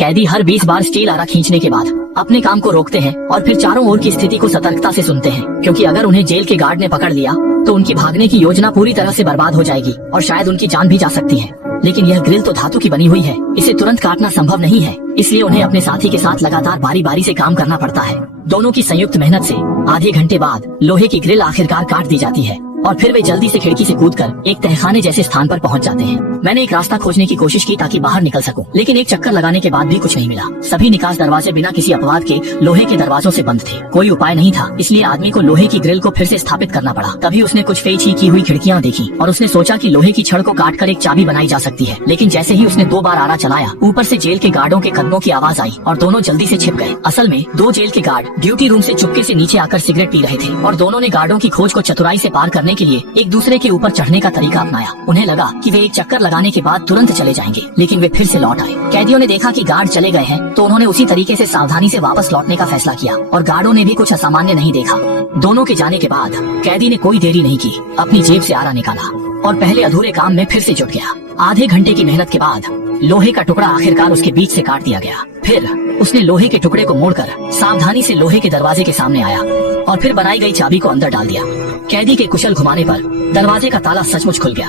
कैदी हर 20 बार स्टील आरा खींचने के बाद अपने काम को रोकते हैं और फिर चारों ओर की स्थिति को सतर्कता से सुनते हैं, क्योंकि अगर उन्हें जेल के गार्ड ने पकड़ लिया तो उनकी भागने की योजना पूरी तरह से बर्बाद हो जाएगी और शायद उनकी जान भी जा सकती है। लेकिन यह ग्रिल तो धातु की बनी हुई है, इसे तुरंत काटना संभव नहीं है, इसलिए उन्हें अपने साथी के साथ लगातार बारी बारी से काम करना पड़ता है। दोनों की संयुक्त मेहनत से आधे घंटे बाद लोहे की ग्रिल आखिरकार काट दी जाती है और फिर वे जल्दी से खिड़की से कूदकर एक तहखाने जैसे स्थान पर पहुंच जाते हैं। मैंने एक रास्ता खोजने की कोशिश की ताकि बाहर निकल सकूं, लेकिन एक चक्कर लगाने के बाद भी कुछ नहीं मिला। सभी निकास दरवाजे बिना किसी अपवाद के लोहे के दरवाजों से बंद थे। कोई उपाय नहीं था, इसलिए आदमी को लोहे की ग्रिल को फिर से स्थापित करना पड़ा। तभी उसने कुछ पेची की हुई खिड़कियां देखी और उसने सोचा कि लोहे की छड़ को काटकर एक चाबी बनाई जा सकती है। लेकिन जैसे ही उसने 2 बार आरा चलाया, ऊपर से जेल के गार्डों के कदमों की आवाज आई और दोनों जल्दी से छिप गए। असल में 2 जेल के गार्ड ड्यूटी रूम से चुपके से नीचे आकर सिगरेट पी रहे थे और दोनों ने गार्डों की खोज को चतुराई से पार करने के लिए एक दूसरे के ऊपर चढ़ने का तरीका अपनाया। उन्हें लगा कि वे एक चक्कर लगाने के बाद तुरंत चले जाएंगे, लेकिन वे फिर से लौट आए। कैदियों ने देखा कि गार्ड चले गए हैं तो उन्होंने उसी तरीके से सावधानी से वापस लौटने का फैसला किया और गार्डों ने भी कुछ असामान्य नहीं देखा। दोनों के जाने के बाद कैदी ने कोई देरी नहीं की, अपनी जेब से आरा निकाला और पहले अधूरे काम में फिर से जुट गया। आधे घंटे की मेहनत के बाद लोहे का टुकड़ा आखिरकार उसके बीच से काट दिया गया। फिर उसने लोहे के टुकड़े को मोड़कर सावधानी से लोहे के दरवाजे के सामने आया और फिर बनाई गई चाबी को अंदर डाल दिया। कैदी के कुशल घुमाने पर दरवाजे का ताला सचमुच खुल गया।